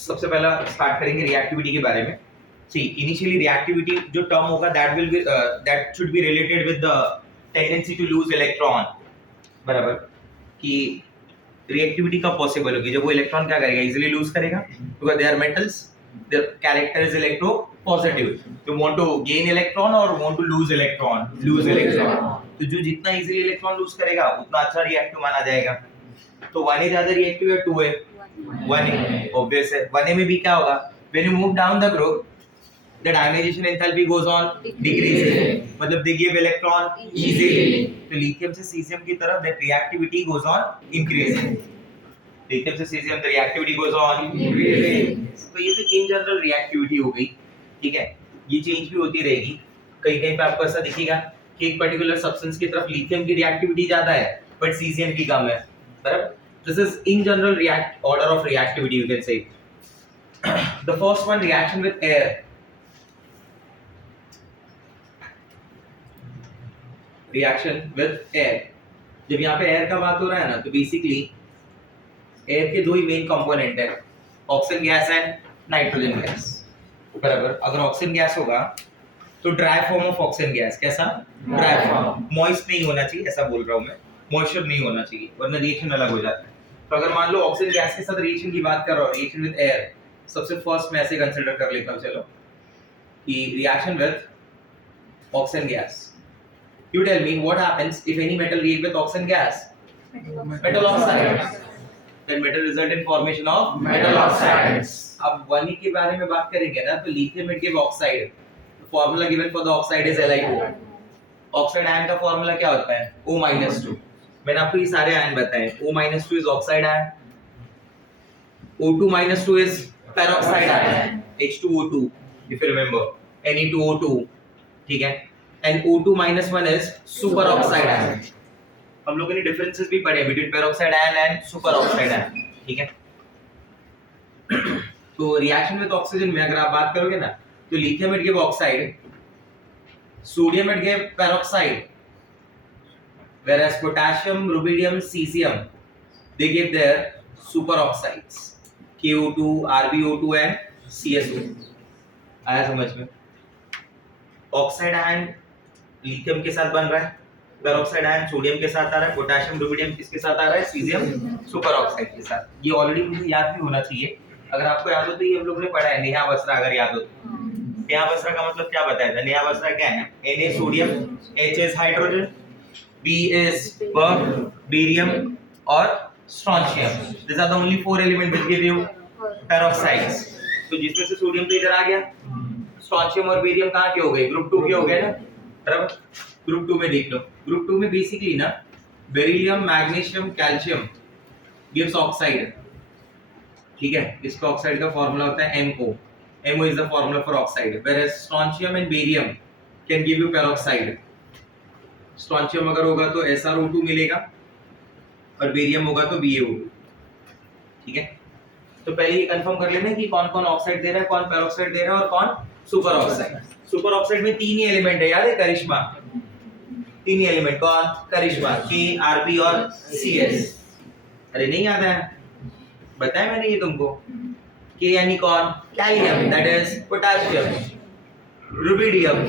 सबसे पहला स्टार्ट करेंगे रिएक्टिविटी के बारे में। सी इनिशियली रिएक्टिविटी जो टर्म होगा that should be related with the tendency to lose electron, बराबर। कि रिएक्टिविटी कब पॉसिबल होगी, जब वो इलेक्ट्रॉन क्या करेगा, इजीली लूज करेगा, because they are metals, their character is electro positive, you want to gain electron or want to lose electron, तो जो जितना इजीली इलेक्ट्रॉन लूज करेगा उतना अच्छा रिएक्टिव माना जाएगा। तो 1A ज्यादा रिएक्टिव है 2A? 1A ऑब्वियस है। 1A में भी क्या होगा, when you move down the group the ionization enthalpy goes on decreasing, मतलब they give electron easily, तो लिथियम से सीजियम की तरफ that reactivity goes on increasing, lithium से caesium the reactivity goes on increasing। तो ये तो इन जनरल रिएक्टिविटी हो गई, ठीक है। ये चेंज भी होती रहेगी, कहीं कहीं पे आपको ऐसा दिखेगा कि एक पर्टिकुलर सब्सटेंस की तरफ लिथियम की रिएक्टिविटी ज्यादा है बट सीजियम की कम है, बराबर। This is in general react order of reactivity, you can say. The first one, reaction with air. Reaction with air, जब यहाँ पे एयर का बात हो रहा है ना, तो बेसिकली एयर के दो ही मेन कंपोनेंट है, oxygen gas and nitrogen gas, बराबर। अगर ऑक्सीजन गैस होगा तो dry form of oxygen gas, कैसा ड्राई फॉर्म, मॉइस्ट नहीं होना चाहिए, ऐसा बोल रहा हूं मैं, मॉइस्चर नहीं होना चाहिए वरना रिएक्शन अलग हो जाता है। तो अगर मान लो ऑक्सीजन गैस के साथ रिएक्शन की बात कर रहा हूं, रिएक्शन विद एयर, सबसे फर्स्ट मैं ऐसे कंसीडर कर लेता हूं, चलो, कि reaction with oxygen gas. You tell me what happens if any metal react with oxygen gas? Metal oxides. Then metal result in formation of metal oxides. अब 1E के बारे में बात करेंगे ना, तो lithium it give oxide. The formula given for the oxide is Li2. Oxide ion का formula क्या होता है? O-2. मैंने आपको ये सारे आयन बताए। O-2 is oxide ion. O2-2 is peroxide ion. H2O2 if you remember. Ne2O2, ठीक है। And O2-1 is superoxide ion. हम लोगों ने डिफरेंसेस भी पढ़े between peroxide ion and superoxide ion, ठीक है। तो रिएक्शन विद ऑक्सीजन में अगर आप बात करोगे ना, तो lithium it give oxide, sodium it give peroxide, whereas potassium, rubidium, cesium they give their superoxides, KO2, RbO2 and CSO। आया समझ में? ऑक्साइड आयन लिथियम के साथ बन रहा है, पेरोक्साइड आयन सोडियम के साथ आ रहा है, पोटेशियम रुबिडियम किसके साथ आ रहा है, सीजियम सुपरऑक्साइड के साथ। ये ऑलरेडी मुझे याद भी होना चाहिए, अगर आपको याद हो तो ये हम लोगों ने पढ़ा है, नेहा बसरा अगर याद हो तो। नेहा बसरा का मतलब क्या बताया था? नेहा बसरा क्या है? Na sodium, H is hydrogen, B is barium और strontium. These are the only four elements which give you peroxides। तो जिसमें से सोडियम तो इधर आ गया, स्ट्रोंशियम और बेरियम कहाँ के हो गए? ग्रुप 2 के हो गए ना, बराबर। ग्रुप 2 में देख लो, ग्रुप 2 में बेसिकली ना beryllium, magnesium, calcium gives oxide, ठीक है। इसका ऑक्साइड का फार्मूला होता है MO। MO is the formula for oxide, whereas strontium and barium can give you peroxide। Strontium अगर होगा तो SrO2 मिलेगा और बेरियम होगा तो BaO2, ठीक है। तो पहले ये कंफर्म कर लेना कि कौन कौन ऑक्साइड दे रहा है, कौन पेरोक्साइड दे रहा है और कौन सुपर ऑक्साइड। सुपर ऑक्साइड में तीन ही एलिमेंट है, याद है? करिश्मा, तीन ही एलिमेंट, कौन? करिश्मा, K, Rb और CS। अरे नहीं याद है? बताया मैंने ये तुमको। K यानी कौन? Kalium, that is potassium, rubidium,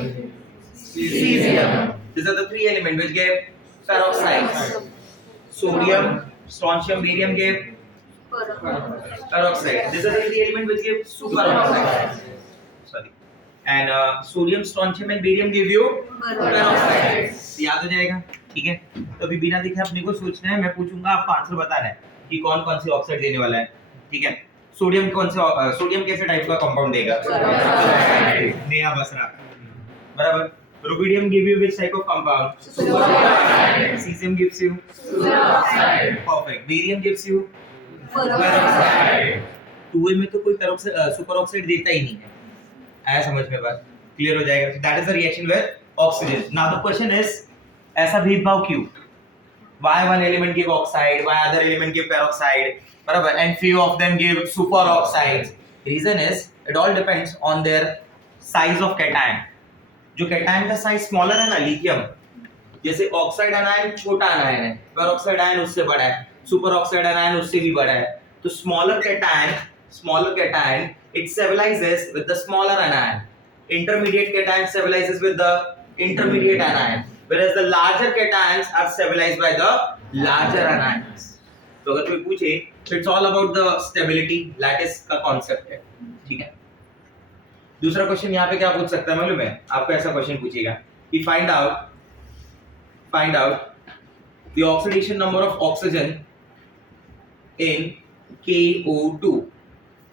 cesium। These are the three elements which give peroxides। Sodium, strontium, barium give peroxide। These are the three elements which give superoxide। Sorry। And sodium, strontium and barium give you peroxide। याद हो जाएगा, ठीक है। तो अभी बिना देखे अपने को सोचना है, मैं पूछूंगा आपको आंसर बताना है कि कौन कौन सी ऑक्साइड देने वाला है, ठीक है। सोडियम कौन से सोडियम कैसे टाइप का कंपाउंड देगा? नेहा बसरा, बराबर। Rubidium give you which type of compound? Superoxide। Cesium gives you superoxide। Perfect। Barium gives you peroxide। 2A में तो कोई सुपरऑक्साइड देता ही नहीं है, आया समझ में बात? क्लियर हो जाएगा। That is the reaction with oxygen. Now the question is, ऐसा भेदभाव क्यों? Why one element give oxide, why other element give peroxide, बराबर, and few of them give superoxides? Reason is it all depends on their size of cation। जो cation का size smaller है ना, lithium, जैसे oxide ion छोटा ion है, peroxide ion उससे बड़ा है, सुपर ऑक्साइड आयन उससे भी बड़ा है, तो smaller cation smaller cation, it stabilizes with the smaller anion. Intermediate cation stabilizes with the intermediate anion, whereas the larger cations are stabilized by the larger anions. तो अगर कोई पूछे तो it's all about the stability, lattice का concept है, ठीक है। दूसरा क्वेश्चन यहाँ पे क्या पूछ सकता है मालूम है आपको? ऐसा क्वेश्चन पूछेगा कि find out the oxidation number of oxygen in KO2।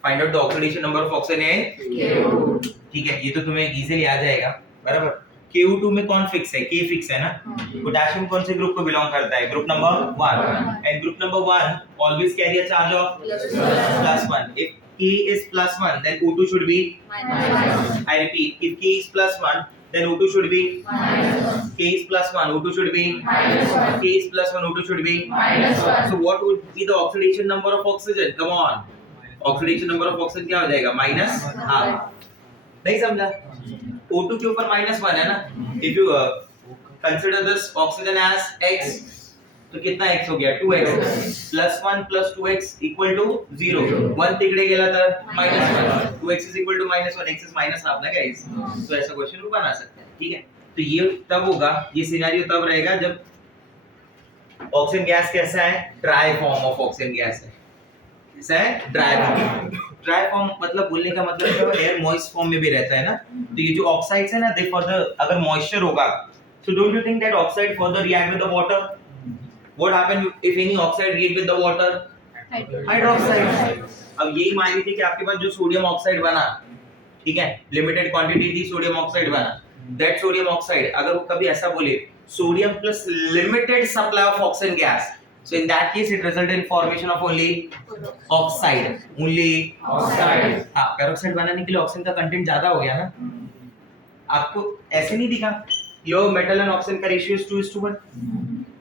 Find out the oxidation number of oxygen in KO2, ठीक है। ये तो तुम्हें इजीली आ जाएगा, बराबर। KO2 में कौन फिक्स है? K फिक्स है ना। पोटेशियम कौन से ग्रुप को बिलोंग करता है? Group number 1, and group number 1 always carry a charge of +1। If K is +1 then O2 should be -1। I repeat, if K is +1 then O2 should be -1। K is +1 O2 should be -1। K is +1 O2 should be -1। So what would be the oxidation number of oxygen? Come on, oxidation number of oxygen क्या हो जाएगा? -1/2। नहीं समझा? O2 के ऊपर -1 है ना। If you consider this oxygen as X, तो कितना x हो गया? 2x +1 + 2x = 0। 1 तिकडे गेला तर -1, 2x = -1, x is -1/2 ना गाइस। तो ऐसा क्वेश्चन को बना सकते हैं, ठीक है। तो ये तब होगा, ये सिनेरियो तब रहेगा जब ऑक्सीजन गैस कैसा है? Dry form of oxygen gas है। कैसा है? Dry form. ड्राई फॉर्म मतलब बोलने का मतलब है एयर मॉइस्ट फॉर्म में भी रहता है ना। तो ये जो ऑक्साइड्स है ना, दे फर्दर, अगर मॉइस्चर होगा, so don't you think that oxide further react with the water? What happens if any oxide react with the water? Hydroxide। अब यही मान लीजिए कि आपके पास जो सोडियम ऑक्साइड बना, ठीक है, लिमिटेड क्वांटिटी थी सोडियम ऑक्साइड बना, दैट सोडियम ऑक्साइड अगर वो कभी ऐसा बोले sodium plus limited supply of oxygen gas, so in that case it result in formation of only oxide, हाँ, पेरोक्साइड बनाने के लिए ऑक्सीजन का कंटेंट ज्यादा हो गया ना। आपको ऐसे नहीं दिखा? योर मेटल एंड ऑक्सीजन का ratio is 2:1।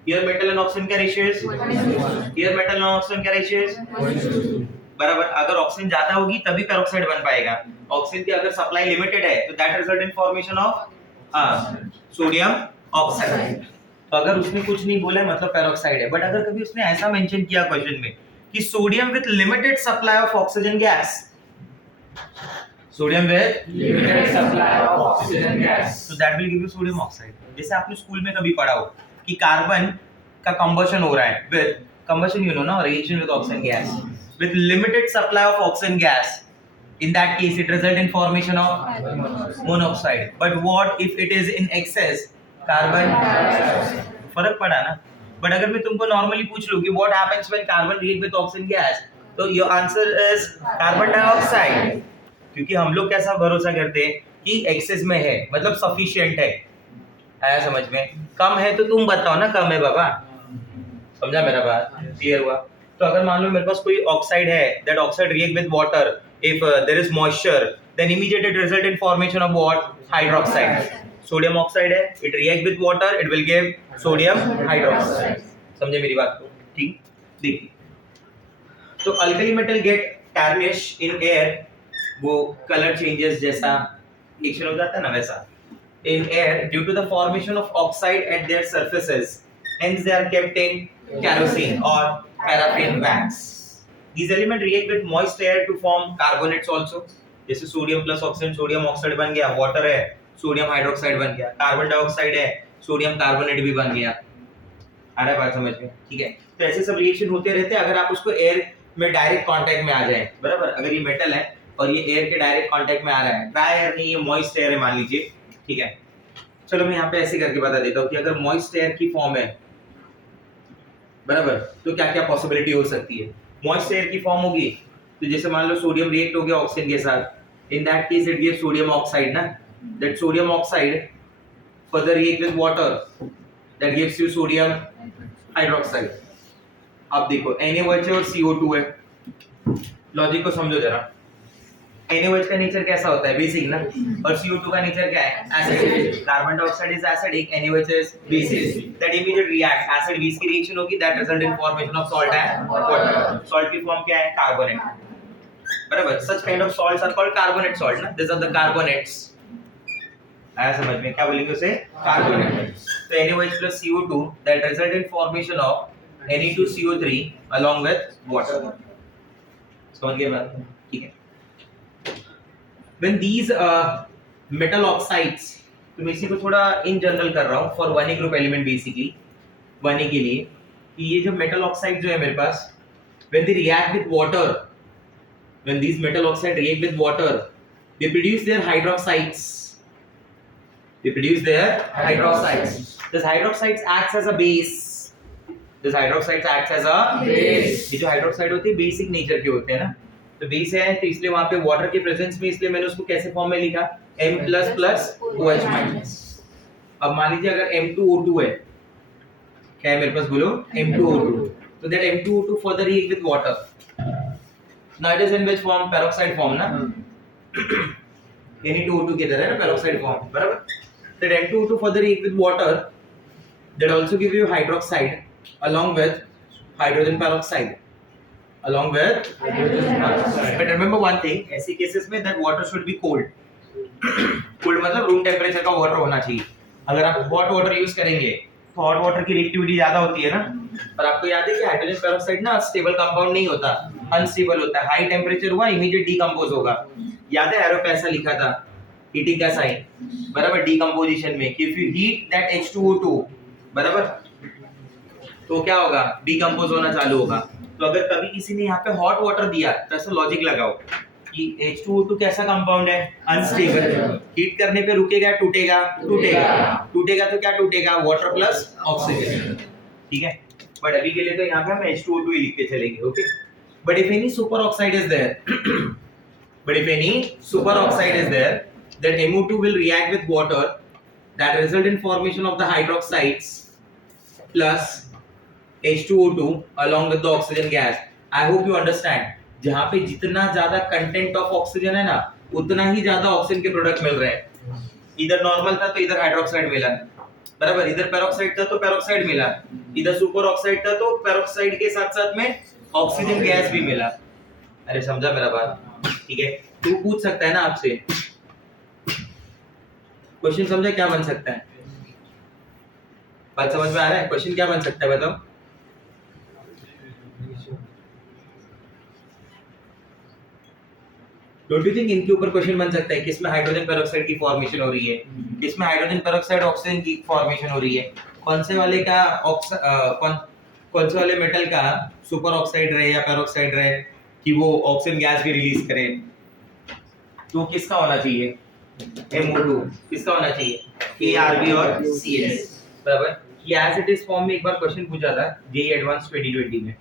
Here metal and oxygen का ratio is 1:2। Here metal and oxygen का रेशियो is 1:2। बराबर। अगर ऑक्सीजन ज्यादा होगी तभी पेरोक्साइड बन पाएगा। ऑक्सीजन की अगर सप्लाई लिमिटेड है तो that result in formation of sodium oxide. तो अगर उसने कुछ नहीं बोला है मतलब पेरोक्साइड है। बट अगर कभी उसने ऐसा मेंशन किया क्वेश्चन में कि sodium with limited supply of oxygen gas, sodium with limited supply of oxygen gas, so that will give you sodium oxide। जैसे आपने स्कूल में कभी पढ़ा हो कि कार्बन का कंबशन हो रहा है विद कंबशन, यू नो ना, reaction with oxygen gas with limited supply of oxygen gas, in that case it result in formation of monoxide। but what if it is in excess? Carbon dioxide. फर्क पड़ा ना। But अगर मैं तुमको normally पूछ लूं कि what happens when carbon react with oxygen gas, तो your answer is carbon dioxide, क्योंकि हम लोग कैसा भरोसा करते हैं कि एक्सेस में है मतलब सफिशिएंट है। आया समझ में? कम है तो तुम बताओ ना कम है बाबा, समझा मेरा बात? क्लियर हुआ? तो अगर मान लो मेरे पास कोई ऑक्साइड है, that oxide react with water, if there is moisture then immediate it result in formation of what? Hydroxide. Sodium oxide है, it react with water, it will give sodium hydroxide. समझे मेरी बात को? ठीक, देखिए तो alkali metal get tarnish in air, वो colour changes जैसा रिएक्शन हो जाता है ना वैसा in air due to the formation of oxide at their surfaces, hence they are kept in kerosene or paraffin wax। These elements react with moist air to form carbonates also। जैसे sodium plus oxygen, sodium oxide बन गया, water है sodium hydroxide बन गया, carbon dioxide है sodium carbonate भी बन गया। आ रहा है बात समझ में? ठीक है। तो ऐसे सब रिएक्शन होते रहते हैं अगर आप उसको एयर में डायरेक्ट कांटेक्ट में आ जाए, बराबर। अगर ये मेटल है और ये एयर के डायरेक्ट कांटेक्ट में आ रहा है, ड्राई एयर नहीं, ये मॉइस्ट एयर है मान लीजिए, ठीक है। चलो मैं यहाँ पे ऐसे करके बता देता हूँ कि अगर मॉइस्ट एयर की फॉर्म है, बराबर, तो क्या क्या पॉसिबिलिटी हो सकती है। मॉइस्ट एयर की फॉर्म होगी तो जैसे मान लो सोडियम रिएक्ट हो गया ऑक्सीजन के साथ, in that case it gives sodium oxide ना, that sodium oxide further react with water, that gives you sodium hydroxide. अब देखो NaOH और CO2 है, लॉजिक को समझो जरा। NaOH का नेचर कैसा होता है? बेसिक ना, और CO2 का नेचर क्या है? Acidic. Carbon dioxide is acidic, NaOH is basic. That immediate react, acid base की रिएक्शन होगी, that result in formation of salt and water. Salt की फॉर्म क्या है? कार्बोनेट, बराबर। Such kind of salts are called carbonate salt ना, this are the carbonates. आया समझ में? क्या बोलेंगे उसे? कार्बोनेट। तो NaOH plus CO2 that result in formation of Na2CO3 along with water। समझ गए बात? ठीक है। When these metal oxides, तो मैं इसी को थोड़ा इन जनरल कर रहा हूँ for 1A group element basically 1A के लिए कि ये जो मेटल ऑक्साइड जो है मेरे पास when they react with water, when these metal oxide react with water, they produce their hydroxides. They produce their hydroxides. This hydroxides acts as a base. This hydroxides acts as a base. ये जो hydroxide होते हैं basic nature के होते हैं ना, तो base है तो इसलिए वहां पे वाटर के प्रेजेंस में, इसलिए मैंने उसको कैसे फॉर्म में लिखा M++OH-। अब मान लीजिए अगर M2O2 है, क्या है मेरे पास बोलो M2O2, so that M2O2 further react with water. Now it is in which form? Peroxide form ना, Na2O2 की तरह है ना peroxide form, बराबर? That M2O2 further react with water, that also give you hydroxide along with hydrogen peroxide. Along with hydrogen peroxide. But remember one thing, ऐसे cases में that water should be cold. Cold मतलब room temperature का water होना चाहिए. अगर आप hot water use करेंगे तो हॉट वाटर की रिएक्टिविटी ज्यादा होती है ना, पर आपको याद है कि हाइड्रोजन पेरोक्साइड ना स्टेबल कंपाउंड नहीं होता, अनस्टेबल होता है. हाई टेम्परेचर हुआ इमीडिएट डिकम्पोज होगा. याद है एरो पे ऐसा लिखा था हीटिंग का साइन, बराबर, डिकम्पोजिशन में कि if you heat that H2O2, बराबर, तो क्या होगा, डिकम्पोज होना चालू होगा. तो अगर कभी किसी ने यहाँ पे हॉट वाटर दिया तो ऐसा लॉजिक लगाओ कि H2O2 कैसा कंपाउंड है, अनस्टेबल, हीट करने पे रुकेगा, टूटेगा, टूटेगा तो क्या टूटेगा, वाटर प्लस ऑक्सीजन. ठीक है, बट अभी के लिए तो यहाँ पे हम H2O2 ही लिख के चलेंगे. Okay, but if any super oxide is there, but if any super oxide is there, then MO2 will react with water, that result in formation of the hydroxides plus H2O2 along with the oxygen gas. I hope you understand. जहाँ पे जितना ज्यादा content of oxygen है ना, उतना ही ज्यादा oxygen के product मिल रहे हैं. इधर नॉर्मल था तो इधर हाइड्रोक्साइड मिला, बराबर, इधर पेरोक्साइड था तो पेरोक्साइड मिला, इधर सुपर ऑक्साइड था तो पेरोक्साइड के साथ साथ में ऑक्सीजन गैस भी मिला. अरे समझा मेरा बात? ठीक है, तू पूछ सकता है ना आपसे क्वेश्चन, समझा क्या बन सकता है, बात समझ में आ रहा है? क्वेश्चन क्या बन सकता है बताओ? डोंट यू थिंक इनके ऊपर क्वेश्चन बन सकता है किसमें हाइड्रोजन पेरोक्साइड की फॉर्मेशन हो रही है, किसमें हाइड्रोजन पेरोक्साइड ऑक्सीजन की फॉर्मेशन हो रही है, कौन से वाले का कौन से वाले मेटल का सुपर ऑक्साइड रहे या पेरोक्साइड रहे कि वो ऑक्सीजन गैस भी रिलीज करे. तो किसका होना चाहिए, MO2. किसका होना चाहिए, KRB और CS, बराबर. ये एज इट इज फॉर्म में एक बार क्वेश्चन पूछा था जेईई एडवांस 2020 में.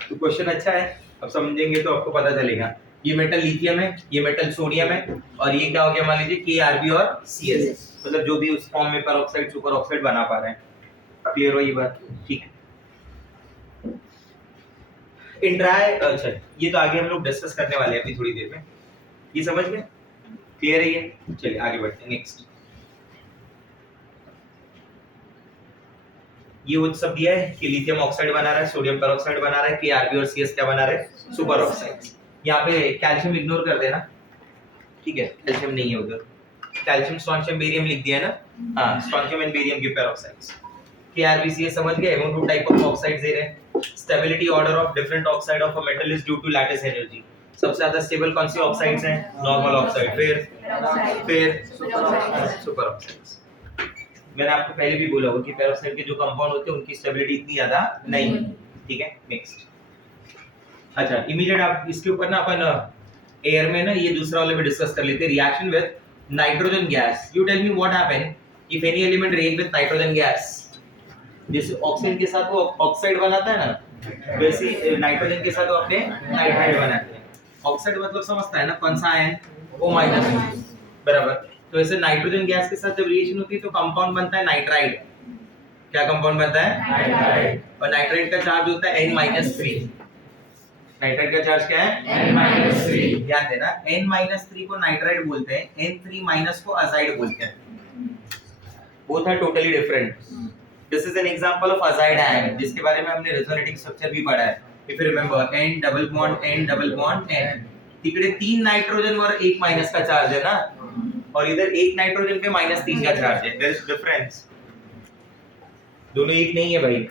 तो क्वेश्चन अच्छा है, अब समझेंगे तो आपको पता चलेगा. ये मेटल लिथियम है, ये मेटल सोडियम है, और ये क्या हो गया मान लीजिए KRB और CS, मतलब जो भी उस फॉर्म में पेरोक्साइड सुपर ऑक्साइड बना पा रहे हैं. क्लियर हो ये बात? ठीक है. अच्छा, ये तो आगे हम लोग डिस्कस करने वाले हैं अभी थोड़ी देर में. ये समझ गए? क्लियर है ये? चलिए आगे बढ़ते हैं. नेक्स्ट, ये वो सब दिया है कि लिथियम ऑक्साइड बना रहा है, सोडियम पेरोक्साइड बना रहा है, KRB और CS क्या बना रहे हैं, सुपर ऑक्साइड. यहाँ पे कैल्शियम इग्नोर कर देना, ठीक है, कैल्शियम नहीं है उधर. कैल्शियम, स्ट्रोंशियम, बेरियम लिख दिया है ना, हाँ, स्ट्रोंशियम एंड बेरियम के पेरोक्साइड्स. KRB CS समझ गए, MO2 टाइप ऑफ ऑक्साइड्स दे रहे हैं. Stability order of different oxide of a metal is due to lattice energy. सबसे ज्यादा स्टेबल कौन सी ऑक्साइड्स हैं, नॉर्मल ऑक्साइड, फिर सुपर ऑक्साइड्स. मैंने आपको पहले भी बोला होगा कि पेरोक्साइड के जो कंपाउंड होते हैं उनकी स्टेबिलिटी इतनी ज्यादा नहीं. ठीक है, नेक्स्ट. अच्छा, इमीडिएट आप इसके ऊपर ना अपन एयर में ना ये दूसरा वाला भी डिस्कस कर लेते हैं, reaction with nitrogen gas. You tell me what happen if any element react with nitrogen gas. जैसे ऑक्सीजन के साथ वो ऑक्साइड बनाता है ना, वैसे नाइट्रोजन के साथ वो अपने नाइट्राइड बनाते हैं. ऑक्साइड मतलब समझता है ना, कौन सा आयन, O-, बराबर. तो ऐसे नाइट्रोजन गैस के साथ जब रिएक्शन होती है तो कंपाउंड बनता है नाइट्राइड. क्या कंपाउंड बनता है, नाइट्राइड. और नाइट्राइड का चार्ज होता है N-3. नाइट्राइड का चार्ज क्या है, N-3. ध्यान देना, N-3 को नाइट्राइड बोलते हैं, N3- को अजाइड बोलते हैं. Both are totally different. This is an example of azide ion, जिसके बारे में हमने रेजोनेटिंग स्ट्रक्चर भी पढ़ा है. If you remember, N double bond N double bond N. तिकडे 3 नाइट्रोजन और 1 माइनस का चार्ज है ना, और इधर 1 नाइट्रोजन पे -3 का चार्ज है. There is difference. दोनों एक नहीं है भाई.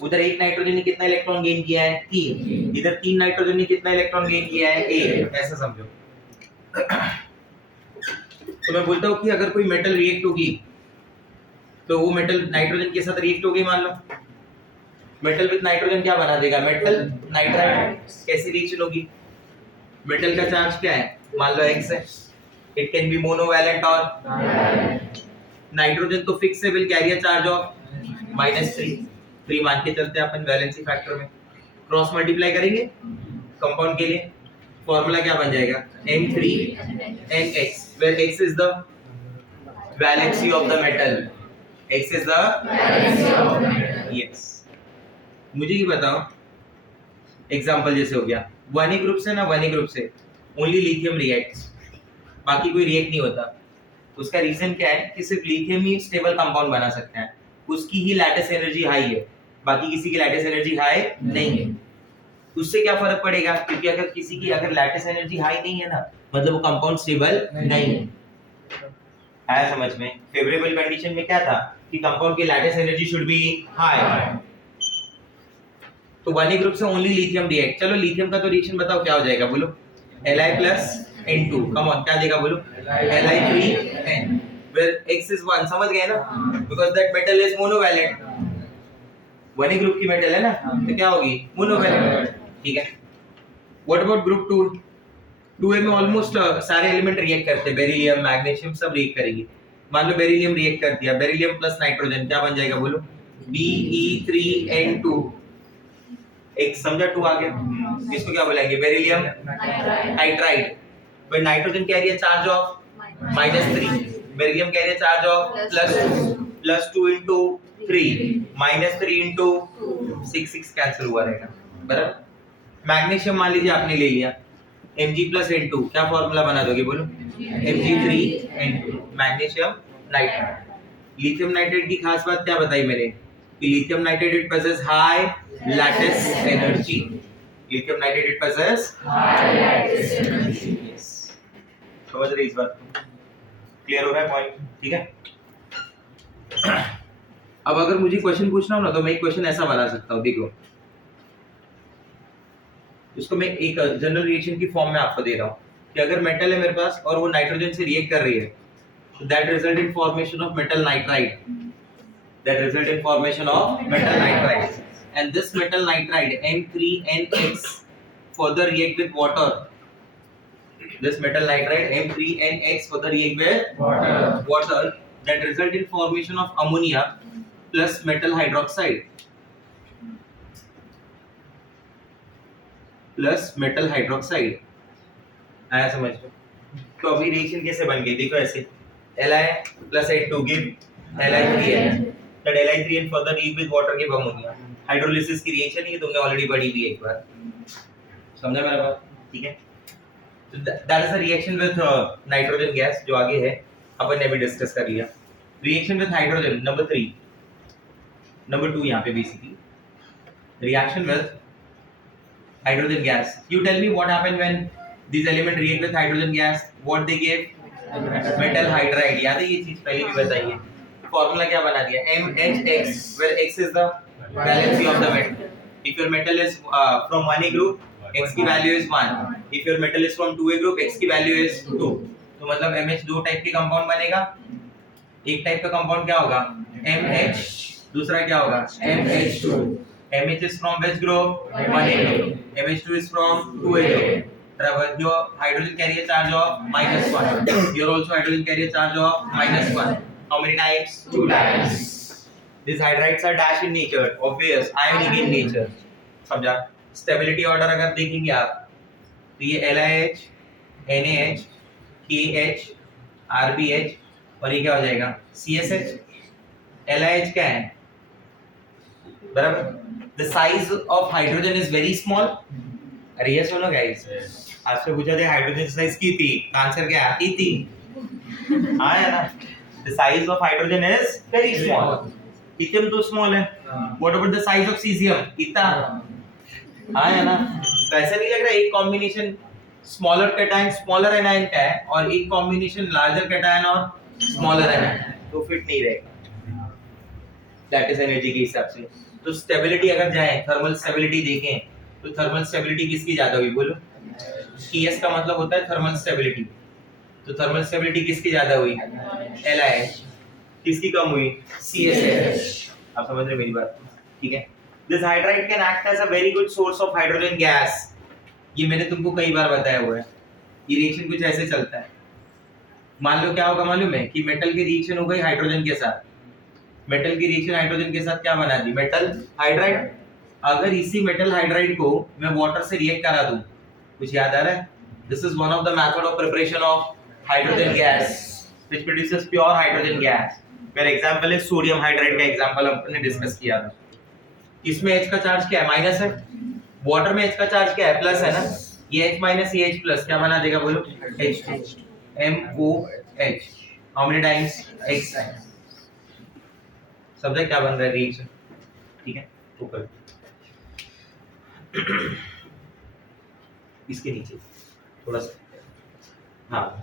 उधर एक नाइट्रोजन ने कितना इलेक्ट्रॉन गेन किया है 3, इधर 3 नाइट्रोजन ने कितना इलेक्ट्रॉन गेन किया है 1, ऐसा समझो। तो मैं बोलता हूँ कि अगर कोई मेटल रिएक्ट होगी तो वो मेटल नाइट्रोजन के साथ रिएक्ट हो गई, मान लो मेटल विद नाइट्रोजन क्या बना देगा, मेटल नाइट्राइड। कैसी रिएक्शन होगी, मेटल का चार्ज क्या है, मान लो x है, इट कैन बी मोनोवैलेंट और नाइट्रोजन तो फिक्स है, will carry a charge of -3 मान के चलते हैं अपन वैलेंसी फैक्टर में, क्रॉस मल्टीप्लाई करेंगे कंपाउंड के लिए, फार्मूला क्या बन जाएगा M3NX, where X is the valency of the metal, X is the valency of the metal, yes। मुझे ये बताओ एग्जांपल जैसे हो गया वन ग्रुप से ना, वन ग्रुप से ओनली लिथियम रिएक्ट्स, बाकी कोई रिएक्ट नहीं होता। उसका रीजन क्या है कि सिर्फ लिथियम ही स्टेबल कंपाउंड बना सकता है, उसकी ही लैटिस एनर्जी हाई है, बाकी किसी की लैटिस एनर्जी हाई नहीं है। उससे क्या फर्क पड़ेगा, क्योंकि अगर किसी की अगर लैटिस एनर्जी हाई नहीं है ना, मतलब वो कंपाउंड स्टेबल नहीं है। आया समझ में? फेवरेबल कंडीशन में क्या था कि कंपाउंड की lattice energy should be high. तो वन ग्रुप से ओनली लिथियम रिएक्ट। चलो लिथियम का तो रिएक्शन बताओ क्या हो जाएगा, बोलो Li+N2, कम ऑन क्या देगा बोलो, Li3N, where X is 1, समझ गए ना, because that metal is monovalent, one group की मेटल है ना, तो क्या होगी मोनोवैलेंट, ठीक है। व्हाट अबाउट ग्रुप 2, 2A में ऑलमोस्ट सारे एलिमेंट रिएक्ट करते हैं, बेरिलियम मैग्नीशियम सब रिएक्ट करेंगे। मान लो बेरिलियम रिएक्ट कर दिया, बेरिलियम प्लस नाइट्रोजन क्या बन जाएगा बोलो, Be3N2, एक समझा 2 आ गया, इसको क्या बोलेंगे beryllium nitride, when nitrogen carry a charge of -3, beryllium carry a charge of +2 into 3 -3 into 6 cancel हुआ रहेगा, बराबर। मैग्नीशियम मान लीजिए आपने ले लिया Mg+N2, क्या फॉर्मूला बना दोगे बोलो, Mg3N2, magnesium nitride. Lithium nitride की खास बात क्या बताई मैंने कि lithium nitride it possess high lattice energy, lithium nitride it possess high lattice energy, yes. समझ रहे इस बात को, क्लियर हो रहा है पॉइंट, ठीक है। अब अगर मुझे क्वेश्चन पूछना हो ना, तो मैं एक क्वेश्चन ऐसा बना सकता हूँ, देखो इसको मैं एक जनरल रिएक्शन की फॉर्म में आपको दे रहा हूँ कि अगर मेटल है मेरे पास और वो नाइट्रोजन से रिएक्ट कर रही है, तो that result in formation of metal nitride, that result in formation of metal nitride, and this metal nitride M3NX further react with water, this metal nitride M3NX further react with water that result in formation of ammonia plus metal hydroxide आया समझ में? तो अभी reaction कैसे बन गई देखो, ऐसे Li+N2 give Li3N, that Li3N further react with water give ammonia, hydrolysis की रिएक्शन ये तुमने ऑलरेडी पढ़ी हुई है एक बार, समझा मेरा बात, ठीक है। तो that is the reaction with nitrogen gas, जो आगे है अपन ने भी डिस्कस कर लिया। Reaction with hydrogen number 3, number 2 यहाँ पे basically reaction with hydrogen gas. You tell me what happened when these element react with hydrogen gas, what they give, metal hydride, याद है ये चीज पहले भी बताई है। फॉर्मूला क्या बना दिया, MHX, where X is the valency of the metal, if your metal is from 1A group X की value is 1, if your metal is from 2A group X की वैल्यू is 2, तो मतलब MH दो type के compound बनेगा, एक type का compound क्या होगा MH, दूसरा क्या होगा MH2, MH is from which group, 1A group, MH2 is from 2A group, your hydrogen carry a charge of -1, your also hydrogen carry a charge of -1, how many times, 2 times. These hydrides are dash in nature, obvious, ionic in nature, समझा। Stability order अगर देखेंगे आप तो ये LiH, NaH, KH, RBH और ये क्या हो जाएगा CSH। LiH क्या है बराबर, the size of hydrogen is very small, अरे ये सुनो गाइस, आपसे पूछा था हाइड्रोजन साइज की थी, आंसर क्या है थी, हाँ है ना। the size of hydrogen is very small, lithium तो स्मॉल है, what about the size of cesium, इतना, हाँ है ना। तो ऐसा नहीं लग रहा एक combination smaller cation smaller anion का है और एक कॉम्बिनेशन लार्जर कैटायन और स्मॉलर एनायन, तो फिट नहीं रहेगा लैटिस एनर्जी के हिसाब से। तो स्टेबिलिटी अगर जाए, थर्मल स्टेबिलिटी देखें, तो थर्मल स्टेबिलिटी किसकी ज्यादा हुई बोलो? Ts का मतलब होता है थर्मल स्टेबिलिटी, तो थर्मल स्टेबिलिटी किसकी ज्यादा हुई? LiH। किसकी कम हुई? CSH। आप समझ रहे मेरी बात? ठीक है। This hydride can act as a very good source of hydrogen gas. ये मैंने तुमको कई बार बताया हुआ है। ये रिएक्शन कुछ ऐसे चलता है, मान लो क्या होगा मालूम है कि मेटल की रिएक्शन हो गई हाइड्रोजन के साथ, मेटल की रिएक्शन हाइड्रोजन के साथ क्या बना दी? Metal hydride. अगर इसी मेटल हाइड्राइड को मैं वाटर से रिएक्ट करा दूं, कुछ याद आ रहा है? This is one of the method of preparation of hydrogen gas which produces pure hydrogen gas. मेरा एग्जांपल है सोडियम हाइड्राइड का एग्जांपल हमने डिस्कस किया था। इसमें H का चार्ज क्या है? माइनस है। वाटर में H का चार्ज क्या है? प्लस है ना। ये H माइनस ये H प्लस क्या बना देगा बोलो? H, MOH। How many times? X times. समझा क्या बन रहा है रिएक्शन? ठीक है, ऊपर इसके नीचे थोड़ा सा, हाँ।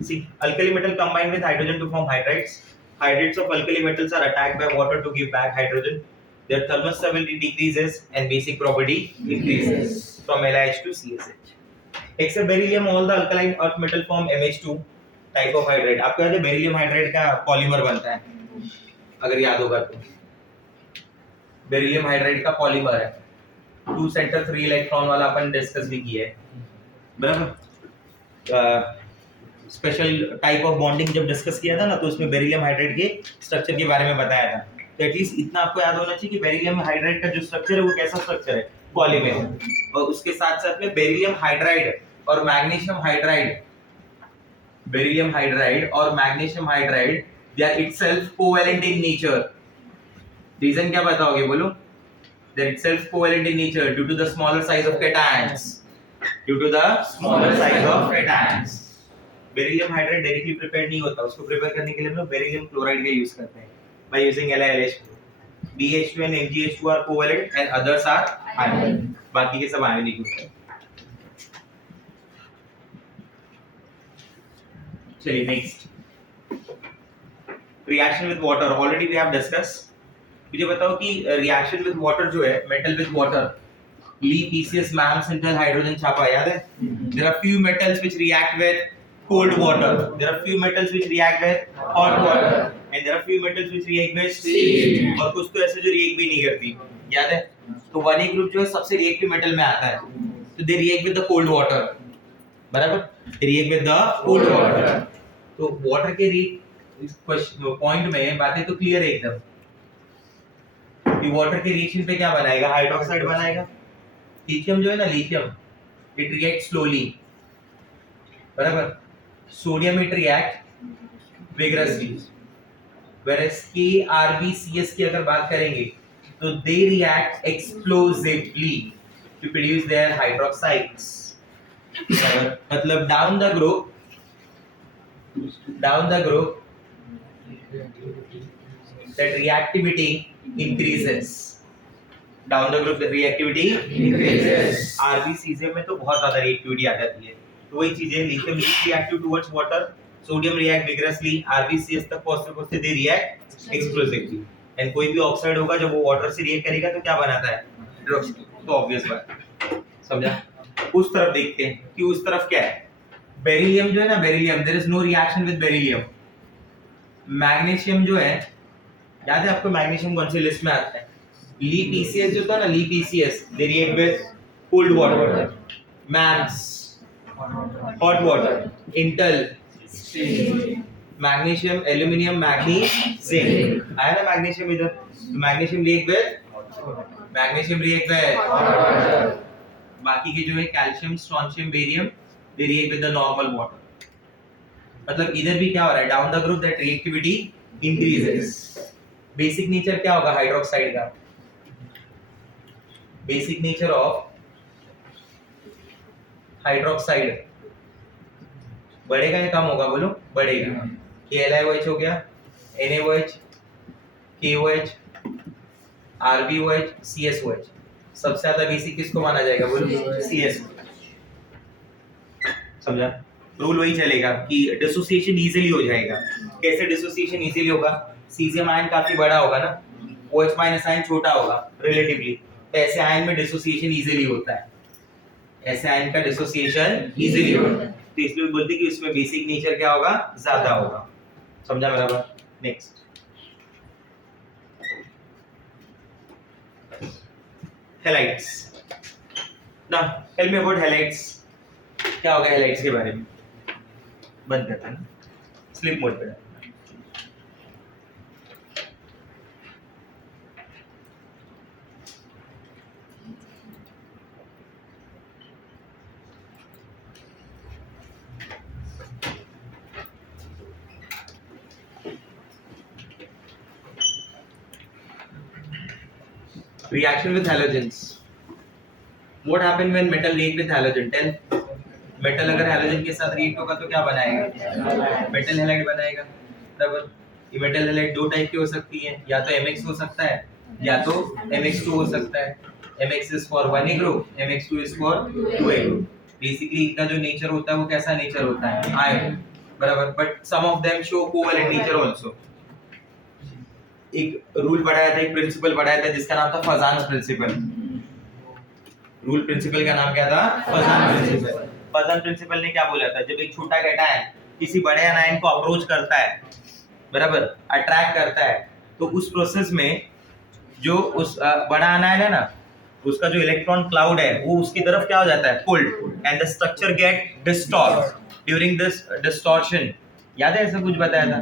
See, alkali metal combine with hydrogen to form hydrides. Hydrates of alkali metals are attacked by water to give back hydrogen. Their thermal stability decreases and basic property increases from LiH to CSH. Except beryllium, all the alkaline earth metal form MH2 type of hydride. आपको याद है beryllium hydride का polymer बनता है, अगर याद होगा तो। बेरिलियम हाइड्राइड का पॉलीमर है, 2 सेंटर 3 इलेक्ट्रॉन वाला, अपन डिस्कस भी किया है, बराबर। स्पेशल टाइप ऑफ बॉन्डिंग जब डिस्कस किया था ना, तो उसमें बेरिलियम हाइड्राइड के स्ट्रक्चर के बारे में बताया था। तो एटलीस्ट इतना आपको याद होना चाहिए कि बेरिलियम हाइड्राइड का जो स्ट्रक्चर है वो कैसा स्ट्रक्चर है? पॉलीमर। और उसके साथ साथ में बेरिलियम हाइड्राइड और मैग्नीशियम हाइड्राइड, बेरिलियम हाइड्राइड और magnesium hydride, they are itself covalent in nature. Reason क्या बताओगे बोलो? They are itself covalent in nature due to the smaller size of cations, due to the smaller size of cations. Beryllium hydride directly prepare नहीं होता, उसको prepare करने के लिए हम लोग बेरिलियम क्लोराइड का यूज करते हैं by using LiLH। BH2 and MgH2 are covalent and others are ionic, बाकी के सब आयनिक होते हैं। चलिए next, reaction with water already we have discuss. मुझे बताओ कि रिएक्शन विद वाटर जो है, मेटल विद वाटर, ली पीसीएस मैम सिंटल हाइड्रोजन छापा, याद है? There are few metals which react with cold water, there are few metals which react with hot water, and there are few metals which react with steam, और कुछ तो ऐसे जो रिएक्ट भी नहीं करती, याद है? तो 1A ग्रुप जो है सबसे रिएक्टिव मेटल में आता है, तो they react with the cold water, बराबर? React with the cold water. तो वाटर के पॉइंट में बातें तो क्लियर है एकदम कि वाटर के रिएक्शन पे क्या बनाएगा? हाइड्रोक्साइड बनाएगा। लिथियम जो है ना, लिथियम, इट रिएक्ट स्लोली, बराबर। Sodium it react vigorously, whereas KRBCS की अगर बात करेंगे तो they react explosively to produce their hydroxides, मतलब down the group that reactivity increases, down the group that reactivity increases। RBCS में तो बहुत ज्यादा रिएक्टिविटी आ जाती है, तो वही चीजें, lithium reactive towards water, sodium react vigorously, RBCS तक पहुंचते दे रिएक्ट एक्सप्लोसिवली। एंड कोई भी ऑक्साइड होगा जब वो वाटर से रिएक्ट करेगा तो क्या बनाता है? हाइड्रोक्साइड। तो ऑब्वियस बात, समझा? उस तरफ देखते हैं कि उस तरफ क्या है। बेरिलियम जो है ना, beryllium, there is no reaction with beryllium. Magnesium जो है, याद है आपको मैग्नीशियम कौन सी लिस्ट में आता है? ली पीसीएस जो था ना, ली पीसीएस, they react with cold water. मैम्स हॉट वाटर, इंटेल मैग्नीशियम, एल्यूमिनियम, मैग्नीज, जिंक। आया ना मैग्नीशियम इधर? तो मैग्नीशियम रिएक्ट विद बाकी के जो है calcium, strontium, barium, they react with the normal water. मतलब इधर भी क्या हो रहा है? Down the group that reactivity increases. Basic nature क्या होगा हाइड्रोक्साइड का? बेसिक नेचर ऑफ हाइड्रोक्साइड बढ़ेगा या कम होगा बोलो? बढ़ेगा। KLiOH हो गया, NaOH, KOH, RbOH, CSOH। सबसे ज्यादा बेसिक किसको माना जाएगा बोलो? CSOH। समझा? रूल वही चलेगा कि डिसोसिएशन इजीली हो जाएगा। कैसे डिसोसिएशन इजीली होगा? सीजियम आयन काफी बड़ा होगा ना, OH माइनस आयन छोटा होगा रिलेटिवली, तो ऐसे आयन में डिसोसिएशन इजीली होता है, ऐसे आयन का डिसोसिएशन इजीली होता है, तो इसलिए बोलते हैं कि उसमें बेसिक नेचर क्या होगा, ज्यादा होगा। समझा मेरा बात? Next halides. ना टेल मी अबाउट हैलाइड्स, क्या होगा हैलाइड्स के बारे में? बंद करते हैं, स्लिप मोड पे। Reaction with halogens. What happen when metal react with halogen? Tell. Metal अगर हैलोजन के साथ रिएक्ट होगा तो क्या बनाएगा? मेटल हैलाइड बनाएगा, बराबर। ये मेटल हैलाइड दो टाइप की हो सकती है, या तो MX हो सकता है या तो MX2 हो सकता है। MX is for 1A group, MX2 is for 2A group. Basically इनका जो नेचर होता है वो कैसा नेचर होता है? आयन, बराबर। But some of them show covalent nature also. एक रूल पढ़ाया था, एक प्रिंसिपल पढ़ाया था जिसका नाम था फजान प्रिंसिपल। रूल प्रिंसिपल का नाम क्या था? फजान प्रिंसिपल। फजान प्रिंसिपल ने क्या बोला था? जब एक छोटा कैटायन किसी बड़े आयन को अप्रोच करता है, बराबर, अट्रैक्ट करता है, तो उस प्रोसेस में जो उस बड़ा आयन है ना, उसका जो इलेक्ट्रॉन क्लाउड है वो उसकी तरफ क्या हो जाता है? Pulled, and the structure get distort during this distortion. याद है ऐसा कुछ बताया था?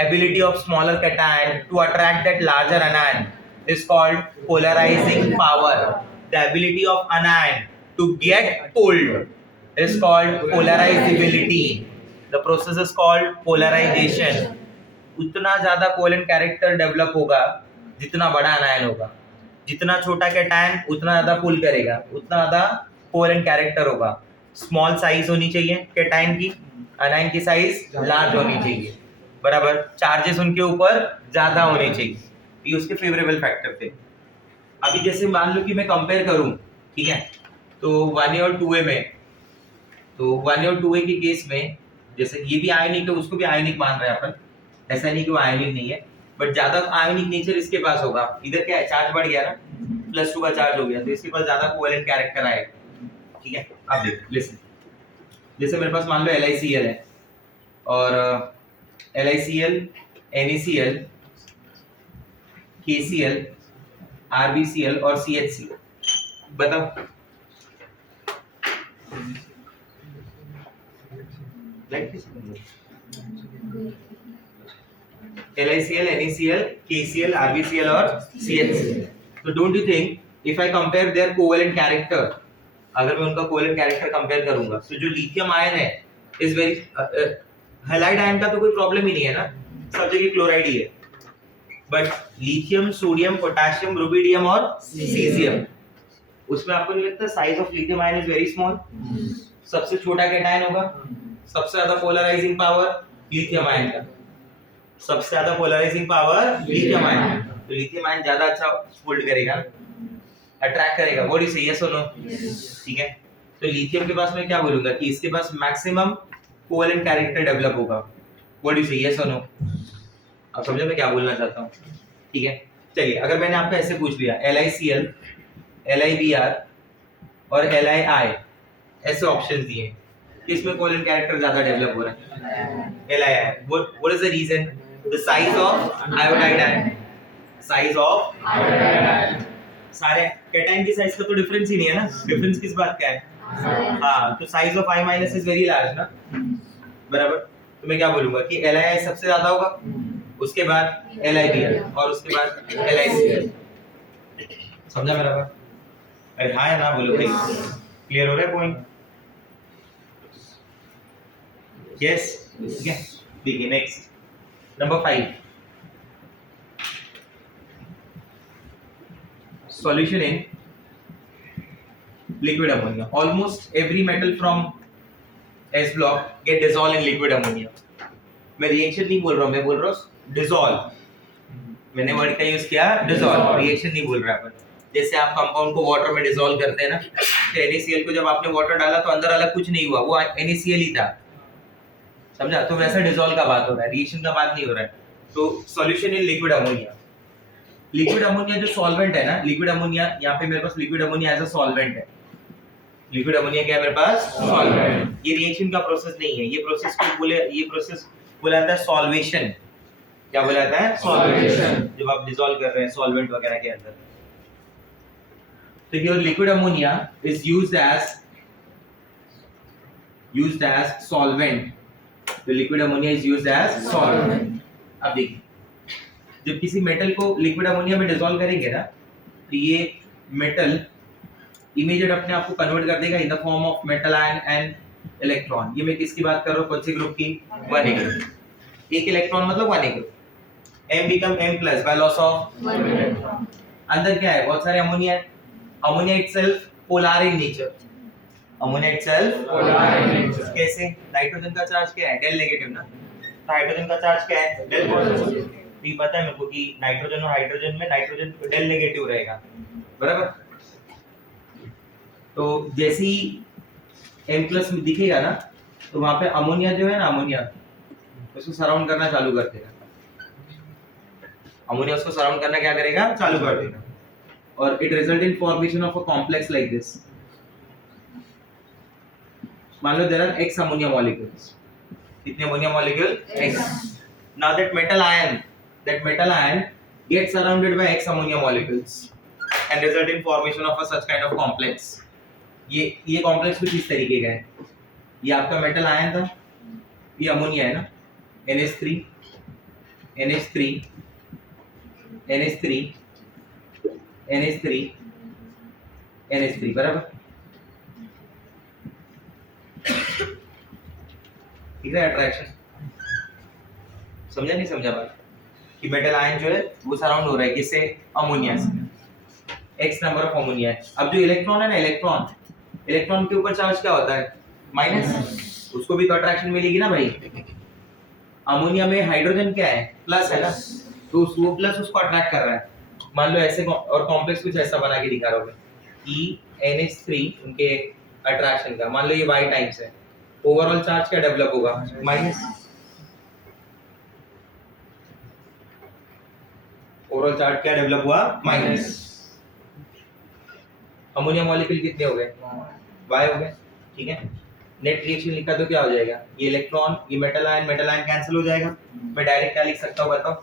Ability of smaller cation to attract that larger anion is called polarizing power. The ability of anion to get pulled is called polarizability. The process is called polarization. उतना ज्यादा covalent character develop होगा जितना बड़ा anion होगा, जितना छोटा cation उतना ज्यादा पुल करेगा, उतना ज्यादा कोवेलेंट कैरेक्टर होगा। स्मॉल साइज होनी चाहिए कैटायन की, anion की साइज लार्ज होनी चाहिए, बराबर। चार्जेस उनके ऊपर ज्यादा होने चाहिए, ये उसके फेवरेबल फैक्टर थे। अभी जैसे मान लो कि मैं कंपेयर करूं, ठीक है, तो 1A और 2A में, तो 1A और 2A के केस में जैसे ये भी आयनिक है, उसको भी आयनिक मान रहे हैं अपन, ऐसा नहीं कि वो आयनिक नहीं है, बट ज्यादा आयनिक नेचर इसके पास होगा। इधर क्या है? चार्ज बढ़ गया ना, +2 का चार्ज हो गया, तो इसके पास ज्यादा कोवेलेंट कैरेक्टर आएगा, ठीक है। अब देख, लिसन, जैसे मेरे पास मान लो LiCl है, और LiCl, NaCl, KCl, RbCl और CHCl, बताओ LiCl, NaCl, KCl, RbCl और CHCl। तो don't you think if I compare there covalent character, अगर मैं उनका कोवेलेंट कैरेक्टर कंपेयर करूंगा, तो जो लिथियम आयन है इज वेरी, हैलाइड आयन का तो कोई प्रॉब्लम ही नहीं है ना, सब जगह क्लोराइड ही है, but lithium, sodium, potassium, rubidium और सीजियम, उसमें आपको नहीं लगता size of lithium ion is very small? सबसे छोटा कैटायन होगा, सबसे ज्यादा पोलराइजिंग पावर लिथियम आयन का, सबसे ज्यादा पोलराइजिंग पावर लिथियम आयन, तो लिथियम आयन ज्यादा अच्छा होल्ड करेगा, अट्रैक्ट करेगा। व्हाट यू से, यस और नो? ठीक है, तो लिथियम के पास मैं क्या बोलूंगा कि इसके पास मैक्सिमम कोवेलेंट कैरेक्टर डेवलप होगा। व्हाट डू यू से, यस और नो? अब समझो मैं क्या बोलना चाहता हूँ, ठीक है। चलिए, अगर मैंने आपको ऐसे पूछ लिया LiCl, LiBr और LiI, ऐसे ऑप्शंस दिए, किसमें कोवेलेंट कैरेक्टर ज्यादा डेवलप हो रहा है? LiI। What is the reason? The size of iodide ion, size of iodide. सारे कैटायन की साइज का तो डिफरेंस ही नहीं है ना, डिफरेंस किस बात का है? हाँ, तो size of I- is very large ना, बराबर। तो मैं क्या बोलूंगा कि LiI सबसे ज्यादा होगा, उसके बाद LiBr और उसके बाद LiCl। समझा मेरा बात? अरे हाँ या ना बोलो भाई, क्लियर हो रहा है पॉइंट? यस, ठीक है। देखिए next, number 5, solution in liquid ammonia. Almost every metal from S block get dissolved in liquid ammonia. मैं रिएक्शन नहीं बोल रहा हूँ, मैं बोल रहा हूँ डिसॉल्व। मैंने वर्ड का यूज किया डिसॉल्व, रिएक्शन नहीं बोल रहा अपन। जैसे आप कंपाउंड को वाटर में डिसॉल्व करते हैं ना, तो NaCl को जब आपने वाटर डाला तो अंदर अलग कुछ नहीं हुआ, वो NaCl ही था, समझा? तो वैसा डिसॉल्व का बात हो रहा है, रिएक्शन का बात नहीं हो रहा है। तो solution in liquid ammonia, liquid ammonia जो सॉल्वेंट है ना, लिक्विड अमोनिया, यहाँ पे मेरे पास liquid ammonia as a solvent है। लिक्विड अमोनिया क्या है मेरे पास? सॉल्वेंट। ये रिएक्शन का प्रोसेस नहीं है, ये प्रोसेस को ये प्रोसेस बोला जाता है सॉल्वेशन। क्या बोला जाता है? सॉल्वेशन। जब आप डिसॉल्व कर रहे हैं सॉल्वेंट वगैरह के अंदर। तो your liquid ammonia is used as solvent. तो liquid ammonia is used as solvent. अब देखिए, जब किसी मेटल को लिक्विड अमोनिया में डिसॉल्व करेंगे ना, तो ये मेटल इमीडिएट अपने आप को कन्वर्ट कर देगा in the form of metal ion and electron. ये मैं किसकी बात कर रहा हूँ? कौन से ग्रुप की? 1a group. एक इलेक्ट्रॉन मतलब 1a group. M become M plus by loss of 1 electron। अंदर क्या है? बहुत सारे अमोनिया है। Ammonia itself polar in nature। Ammonia itself polar in nature। कैसे? नाइट्रोजन का चार्ज क्या है? डेल नेगेटिव ना। तो हाइड्रोजन का चार्ज क्या है? Del positive. ये पता है मेरे को कि नाइट्रोजन और हाइड्रोजन में नाइट्रोजन डेल नेगेटिव रहेगा, बराबर? तो जैसे ही M+ में दिखेगा ना, तो वहां पे अमोनिया जो है ना, अमोनिया उसको सराउंड करना चालू कर देगा। अमोनिया उसको सराउंड करना क्या करेगा? चालू कर देगा। और it result in formation of a complex like this. मान लो there are x ammonia molecules. कितने ammonia molecule? x। Now that metal ion gets surrounded by x ammonia molecules and result in formation of a such kind of complex। ये complex कुछ इस तरीके का है। ये आपका मेटल आयन था, ये अमोनिया है ना, NH3 NH3 NH3 NH3 NH3, बराबर? ठीक है? अट्रैक्शन समझा नहीं समझा बात? कि मेटल आयन जो है वो सराउंड हो रहा है किससे? अमोनिया से। x नंबर ऑफ अमोनिया है। अब जो इलेक्ट्रॉन है ना, इलेक्ट्रॉन के ऊपर चार्ज क्या होता है? माइनस। उसको भी तो अट्रैक्शन मिलेगी ना भाई। अमोनिया में हाइड्रोजन क्या है? प्लस है ना, तो वो प्लस उसको अट्रैक्ट कर रहा है। मान लो ऐसे, और कॉम्प्लेक्स कुछ ऐसा बना के दिखा रहा हूं कि NH3 उनके अट्रैक्शन का, मान लो ये y टाइम्स है, ओवरऑल चार्ज क्या डेवलप होगा? माइनस। ओवरऑल चार्ज क्या डेवलप हुआ? माइनस। अमोनिया मॉलिक्यूल कितने हो गए? y हो गए, ठीक है? नेट रिएक्शन लिखा तो क्या हो जाएगा? ये इलेक्ट्रॉन, ये मेटल आयन कैंसिल हो जाएगा। मैं डायरेक्ट क्या लिख सकता हूं बताओ?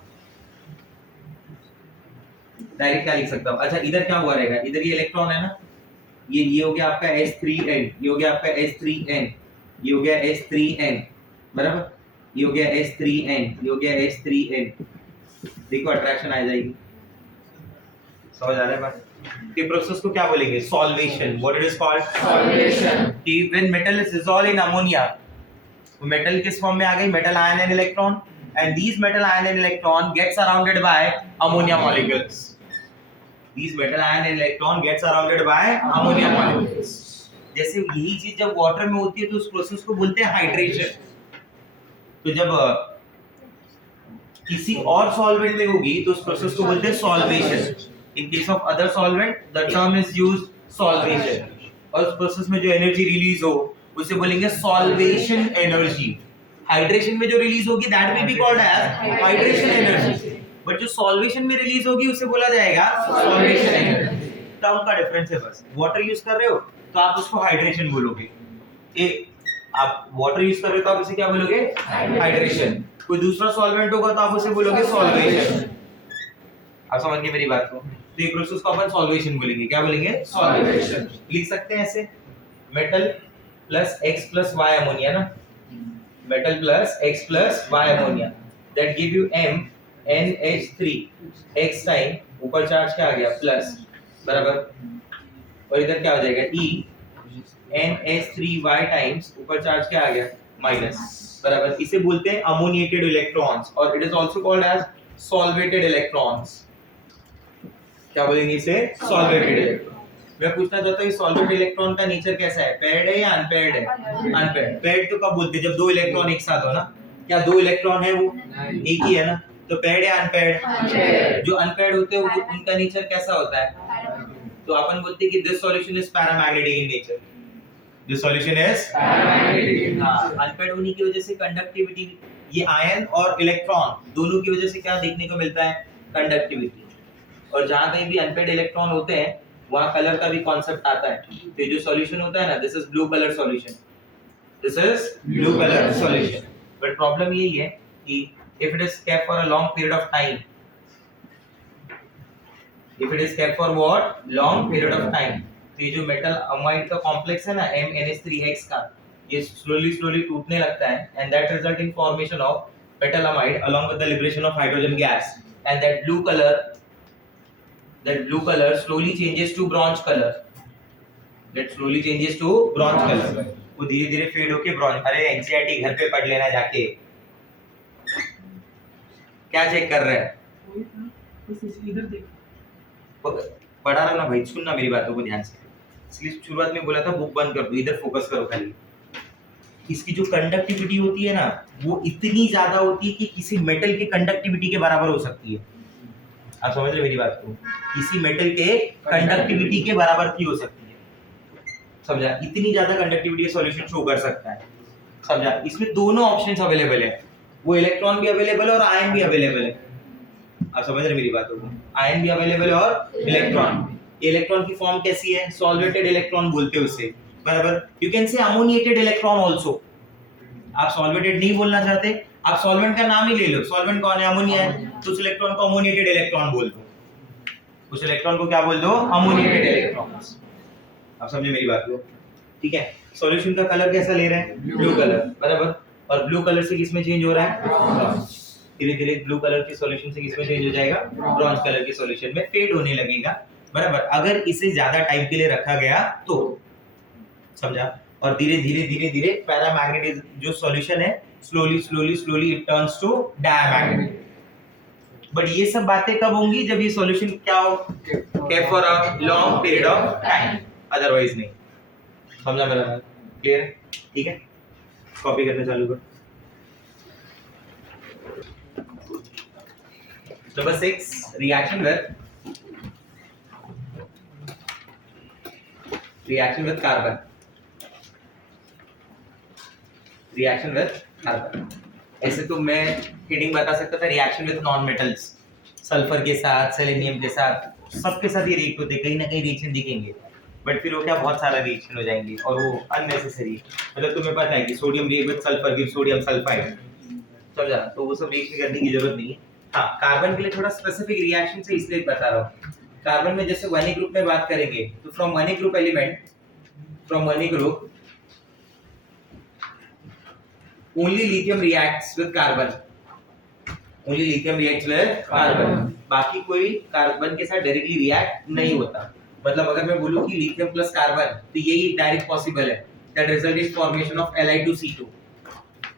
डायरेक्ट क्या लिख सकता हूं? अच्छा, इधर क्या हुआ रहेगा? इधर ये इलेक्ट्रॉन है ना, ये हो गया आपका H3N, ये हो गया आपका H3N, ये हो गया H3N, बराबर? ये हो गया H3N, ये हो गया H3N। देखो अट्रैक्शन आ जाएगी। समझ आ रहा है बात? कि प्रोसेस को क्या बोलेंगे? Solvation. What it is called? Solvation. कि when metal is dissolved in ammonia, metal किस फॉर्म में आ गई? Metal ion and electron, and these metal ion and electron get surrounded by ammonia molecules। These metal ion and electron get surrounded by ammonia molecules। जैसे यही चीज जब water में होती है तो उस प्रोसेस को बोलते हैं हाइड्रेशन। तो जब किसी और सॉल्वेंट में होगी तो उस प्रोसेस को बोलते हैं solvation. In case of other solvent the term is used solvation. और उस प्रोसेस में जो एनर्जी रिलीज हो उसे बोलेंगे सॉल्वेशन एनर्जी। हाइड्रेशन में जो रिलीज होगी that will be called as hydration energy, but जो सॉल्वेशन में रिलीज होगी उसे बोला जाएगा सॉल्वेशन एनर्जी। टर्म का डिफरेंस है बस। वाटर यूज कर रहे हो तो आप उसको हाइड्रेशन बोलोगे, आप वाटर यूज कर रहे हो तो आप उसे क्या बोलोगे? हाइड्रेशन। कोई दूसरा सॉल्वेंट होगा तो आप उसे बोलोगे सॉल्वेशन। आप समझ गए मेरी बात को? तो ये प्रोसेस को अपन सॉल्वेशन बोलेंगे। क्या बोलेंगे? सॉल्वेशन। लिख सकते हैं ऐसे, metal plus x plus y ammonia ना, metal plus x plus y ammonia that give you MnH3 x time, ऊपर चार्ज क्या आ गया? प्लस, बराबर? और इधर क्या हो जाएगा? NH3y टाइम्स, ऊपर चार्ज क्या आ गया? माइनस, बराबर? इसे बोलते हैं अमोनिएटेड इलेक्ट्रॉन्स, और it is also called as solvated electrons. क्या बोलेंगे इसे? Solvated electron. मैं पूछना चाहता हूँ सॉल्वेंट इलेक्ट्रॉन का नेचर कैसा है? पेयर्ड है या अनपेयर्ड है? अनपेयर्ड। पेयर्ड तो कब बोलते हैं? जब दो इलेक्ट्रॉन एक साथ हो ना। क्या दो इलेक्ट्रॉन है वो? एक ही है ना, तो पेयर्ड या अनपेयर्ड? जो अनपेयर्ड होते हैं उनका नेचर कैसा होता है? तो अपन बोलते हैं कि this solution is paramagnetic in nature. This solution is paramagnetic. हां, अनपेयर्ड होने की वजह से कंडक्टिविटी, ये आयन और इलेक्ट्रॉन दोनों की वजह से क्या देखने को मिलता है? कंडक्टिविटी। और जहाँ कहीं भी अनपेड इलेक्ट्रॉन होते हैं वहाँ कलर का भी कॉन्सेप्ट आता है। तो ये जो सॉल्यूशन होता है ना, this is blue colour solution, this is blue colour solution. But problem यही है कि if it is kept for a long period of time, if it is kept for what long period of time, तो ये जो metal amide का complex है ना MnH3x का, ये स्लोली टूटने लगता है and that result in formation of metal amide along with the liberation of hydrogen gas, and that blue color slowly changes to bronze color, वो धीरे धीरे फेड होके ब्रॉन्ज। अरे एनसीईआरटी घर पे पढ़ लेना जाके, क्या चेक कर रहे हैं? इधर देख, पढ़ा रहा ना भाई, सुनना मेरी बातों को ध्यान से। इसलिए शुरुआत में बोला था बुक बंद कर दो, इधर फोकस करो खाली। इसकी जो कंडक्टिविटी होती है ना, वो इतनी ज्यादा होती है कि किसी मेटल के कंडक्टिविटी के बराबर हो सकती है। आप समझ रहे मेरी बात को? किसी मेटल के कंडक्टिविटी के बराबर की हो सकती है, समझा? इतनी ज्यादा कंडक्टिविटी सॉल्यूशन शो कर सकता है, समझा? इसमें दोनों ऑप्शंस अवेलेबल है, वो इलेक्ट्रॉन भी अवेलेबल है और आयन भी अवेलेबल है। आप समझ रहे मेरी बातों को? आयन भी अवेलेबल है और इलेक्ट्रॉन। इलेक्ट्रॉन की फॉर्म कैसी है? सॉल्वेटेड इलेक्ट्रॉन बोलते हैं उसे, बराबर। You can say ammoniated electron also. आप सॉल्वेटेड नहीं बोलना चाहते, आप सॉल्वेंट का नाम ही ले लो। सॉल्वेंट कौन है? अमोनिया है, तो उस इलेक्ट्रॉन को अमोनिएटेड इलेक्ट्रॉन बोल दो। उस इलेक्ट्रॉन को क्या बोल दो? Ammoniated electron. आप समझे मेरी बात को? ठीक है। सॉल्यूशन का कलर कैसा ले रहे हैं? ब्लू कलर, बराबर। और ब्लू कलर से किसमें चेंज हो रहा है? धीरे धीरे ब्लू कलर के सॉल्यूशन से किसमें चेंज हो जाएगा? ब्रॉन्ज कलर के सॉल्यूशन में फेड होने लगेगा, बराबर। अगर इसे ज्यादा टाइम के लिए रखा गया तो, समझा? और धीरे धीरे पैरामैग्नेटिक जो सॉल्यूशन है, slowly it turns to diamagnetic. But ये सब बातें कब होंगी? जब ये सॉल्यूशन क्या हो? Kept for a long period of time, otherwise नहीं। समझा मेरा बात? क्लियर है? ठीक है, कॉपी करना चालू करो। Number 6, reaction with carbon. ऐसे तो मैं हेडिंग बता सकता था, reaction with non metals, sulphur के साथ, सेलेनियम के साथ, सबके साथ ये रिएक्ट होते, कहीं ना कहीं रिएक्शन दिखेंगे। बट फिर वो क्या, बहुत सारा रिएक्शन हो जाएंगे और वो अननेसेसरी। मतलब तुम्हें पता है कि sodium react with sulphur give sodium sulphide, समझा? तो वो सब रिएक्शन करने की जरूरत नहीं है। हाँ, कार्बन के लिए थोड़ा स्पेसिफिक रिएक्शन से इसलिए बता रहा हूँ। कार्बन में जैसे वन ग्रुप में बात करेंगे तो from one group element, from one group only lithium reacts with carbon, only lithium reacts with carbon. बाकी कोई कार्बन के साथ डायरेक्टली रिएक्ट नहीं होता। मतलब अगर मैं बोलूं कि लिथियम प्लस कार्बन, तो यही डायरेक्ट पॉसिबल है। That result is formation of Li2C2,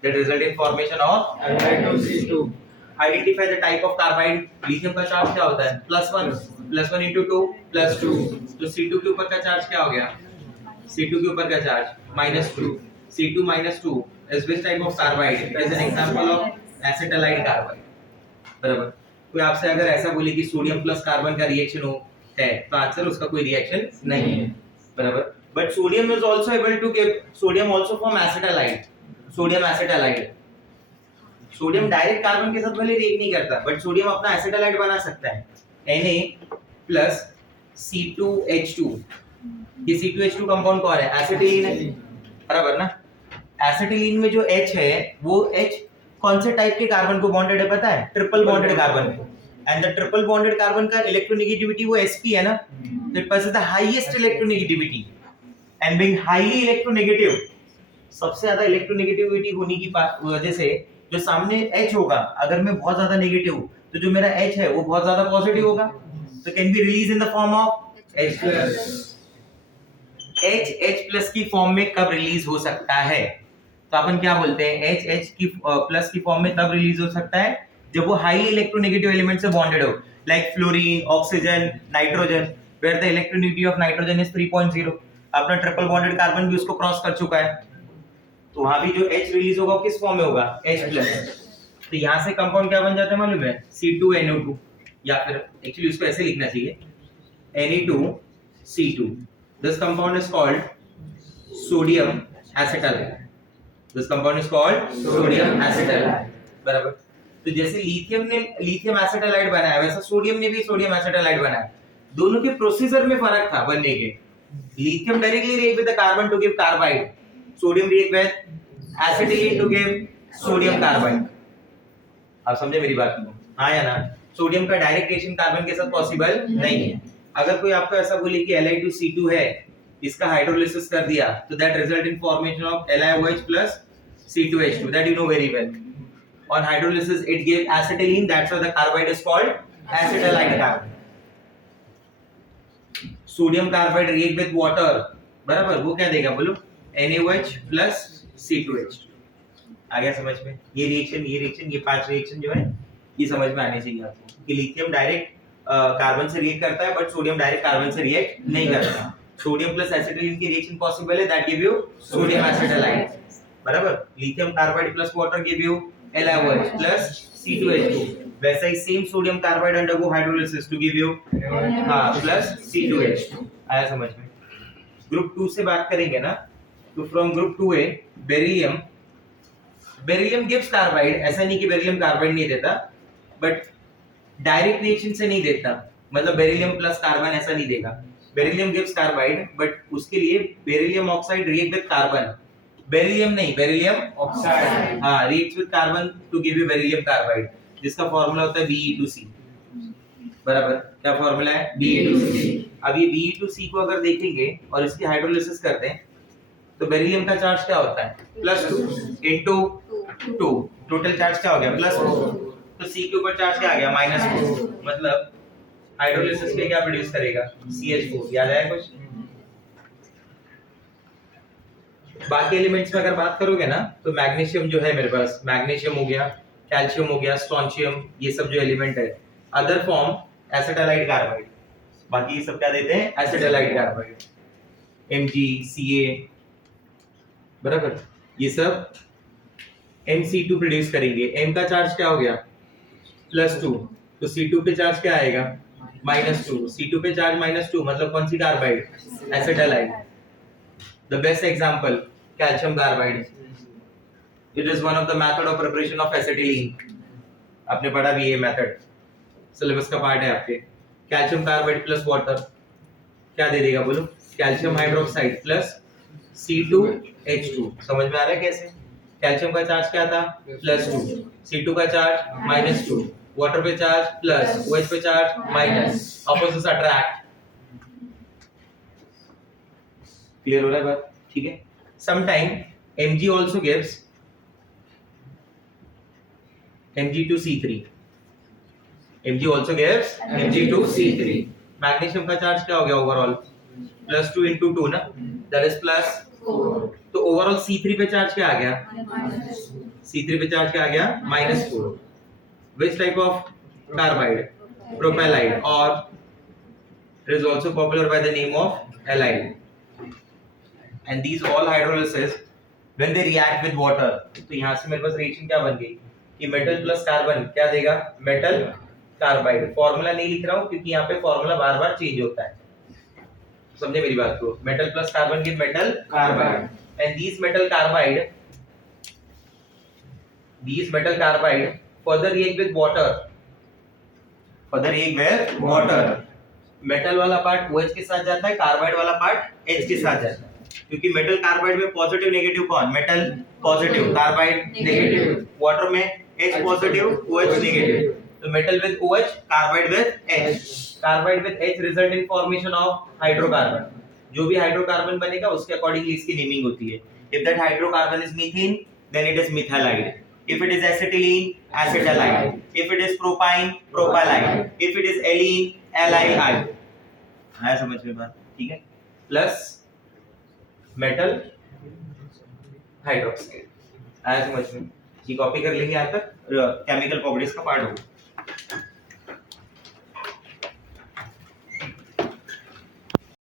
that result in formation of Li2C2। Identify the type of carbide. Lithium का चार्ज क्या होता है? +1 into 2 +2, तो C2 के ऊपर का चार्ज क्या हो गया? C2 के ऊपर का charge -2। C2 -2 is which type of carbide? It is an example of acetalide carbide, बराबर। कोई आपसे अगर ऐसा बोले कि सोडियम प्लस कार्बन का रिएक्शन हो है, तो आंसर उसका कोई रिएक्शन नहीं है, बराबर। But sodium is also able to give, sodium also form acetylide, sodium acetylide. Sodium direct carbon के साथ भले रिएक्ट नहीं करता, बट सोडियम अपना एसिटालाइड बना सकता है, Na+C2H2। ये C2H2 कंपाउंड कौन है? एसिटिलीन है, बराबर ना। एसिटिलीन में जो H है, वो H कौन से टाइप के कार्बन को बॉन्डेड है पता है? ट्रिपल बॉन्डेड कार्बन को। And the triple bonded carbon का इलेक्ट्रोनेगेटिविटी वो sp है ना, तो it possess the highest electronegativity. And being highly electronegative, सबसे ज्यादा इलेक्ट्रोनेगेटिविटी होने की वजह से जो सामने H होगा, अगर मैं बहुत ज्यादा नेगेटिव हूं, तो जो मेरा H है वो बहुत ज्यादा पॉजिटिव होगा, तो can be release in the form of H+। H plus की फॉर्म में कब रिलीज हो सकता है? तो अपन क्या बोलते हैं? H की प्लस की फॉर्म में तब रिलीज हो सकता है जब वो हाई इलेक्ट्रोनेगेटिव एलिमेंट से बॉन्डेड हो, like fluorine, oxygen, nitrogen, where the electronegativity of nitrogen is 3.0। अपना ट्रिपल बॉन्डेड कार्बन भी उसको क्रॉस कर चुका है, तो वहां भी जो H रिलीज होगा किस फॉर्म में होगा? H+। तो यहाँ से कंपाउंड क्या बन जाता है मालूम है? C2NO2, या फिर एक्चुअली उसको ऐसे लिखना चाहिए Na2C2। This compound is called sodium acetylide, this compound is called sodium acetylide, बराबर। तो जैसे लिथियम ने लिथियम एसिटाइलाइड बनाया, वैसा सोडियम ने भी सोडियम एसिटाइलाइड बनाया। दोनों के प्रोसीजर में फर्क था बनने के। Lithium directly react with the carbon to give carbide, sodium react with acetylene to give sodium carbide. आप समझे मेरी बात को? हाँ या ना? सोडियम का डायरेक्ट रिएक्शन कार्बन के साथ पॉसिबल नहीं है। अगर कोई आपको ऐसा बोले कि Li2C2 है, इसका हाइड्रोलिसिस कर दिया, तो that result in formation of LiOH plus C2H2, that you know very well. On hydrolysis it gave acetylene, that's why the carbide is called acetylide carbide. Sodium carbide react with water, बराबर, वो क्या देगा बोलो? NaOH plus C2H2। आ गया समझ में? ये reaction, ये 5 रिएक्शन जो है ये समझ में आने चाहिए आपको कि लिथियम डायरेक्ट कार्बन से रिएक्ट करता है, बट सोडियम डायरेक्ट कार्बन से रिएक्ट नहीं करता। सोडियम प्लस एसिटिलीन की रिएक्शन पॉसिबल है, that give you sodium acetylide, बराबर। Lithium carbide plus water give you LiOH plus C2H2। वैसा ही same sodium carbide undergo hydrolysis to give you plus C2H2। आया समझ में? ग्रुप 2 से बात करेंगे ना, तो from group 2A beryllium gives carbide. ऐसा नहीं कि बेरिलियम कार्बाइड नहीं देता, बट डायरेक्ट रिएक्शन से नहीं देता, मतलब बेरिलियम प्लस कार्बन ऐसा नहीं देगा। बेरिलियम गिव्स कार्बाइड, बट उसके लिए beryllium oxide react with carbon, beryllium नहीं, बेरिलियम ऑक्साइड, हाँ, react with carbon to give you beryllium carbide, जिसका फार्मूला होता है Be2C, बराबर। क्या फार्मूला है? Be2C। अब ये Be2C को अगर देखेंगे और इसकी हाइड्रोलिसिस करते हैं, तो बेरिलियम का चार्ज क्या होता है? +2 into 2, टोटल चार्ज क्या हो गया? +4। तो C के ऊपर चार्ज क्या आ गया? -4। मतलब हाइड्रोलिसिस में क्या प्रोड्यूस करेगा? CH4। याद आया कुछ? बाकी एलिमेंट्स में अगर बात करोगे ना, तो मैग्नीशियम जो है मेरे पास, मैग्नीशियम हो गया, कैल्शियम हो गया, स्ट्रोंशियम, ये सब जो एलिमेंट है, अदर फॉर्म एसिटाइलाइड कार्बाइड। बाकी ये सब क्या देते हैं? एसिटाइलाइड कार्बाइड, Mg, Ca, बराबर। ये सब Mc2 प्रोड्यूस करेंगे। M का चार्ज क्या हो गया? +2, तो C2 पे चार्ज क्या आएगा? -2। C2 पे चार्ज -2 मतलब कौन सी carbide? एसिटाइलाइड। The best example, calcium carbide. It is one of the method of preparation of acetylene. आपने पढ़ा भी ये मेथड, सिलेबस का पार्ट है आपके। कैल्शियम कार्बाइड प्लस वाटर क्या दे देगा बोलो? Calcium hydroxide plus C2H2। समझ में आ रहा है कैसे? कैल्शियम का चार्ज क्या था? +2, C2 का चार्ज -2, वाटर पे चार्ज प्लस, OH पे charge minus, opposites attract. Clear हो रहा है बात? ठीक है। Sometime Mg also gives Mg2C3। Mg also gives Mg2C3। Magnesium का चार्ज क्या हो गया ओवरऑल? +2 into 2 ना, दैट इज +4। तो ओवरऑल C3 पे चार्ज क्या आ गया? C3 पे चार्ज क्या आ गया? -4। Which type of carbide? Propylide, or it is also popular by the name of halide। And these all hydrolysis when they react with water, तो यहाँ से मेरे पास रिएक्शन क्या बन गई कि मेटल प्लस कार्बन क्या देगा? Metal carbide. फॉर्मूला नहीं लिख रहा हूँ क्योंकि यहाँ पे फॉर्मूला बार बार चेंज होता है, समझे मेरी बात को? Metal plus carbon give metal carbide, and these metal carbide further react with water। Metal वाला पार्ट OH के साथ जाता है, कार्बाइड वाला पार्ट H के साथ जाता है, क्योंकि मेटल कार्बाइड में पॉजिटिव नेगेटिव कौन? Metal positive, carbide negative. Water में H पॉजिटिव, OH नेगेटिव। तो metal with OH, carbide with H। Carbide with H result in formation of hydrocarbon. जो भी हाइड्रोकार्बन बनेगा उसके अकॉर्डिंगली इसकी नेमिंग होती है। If that hydrocarbon is methane, then it is methylide. If it is acetylene, acetylide. If it is propyne, propylide. If it is alene, allyide। आया समझ में बात? ठीक है। Plus metal hydroxide. आया समझ में? ये कॉपी कर लेंगे यहाँ तक, केमिकल प्रॉपर्टीज का पार्ट होगा।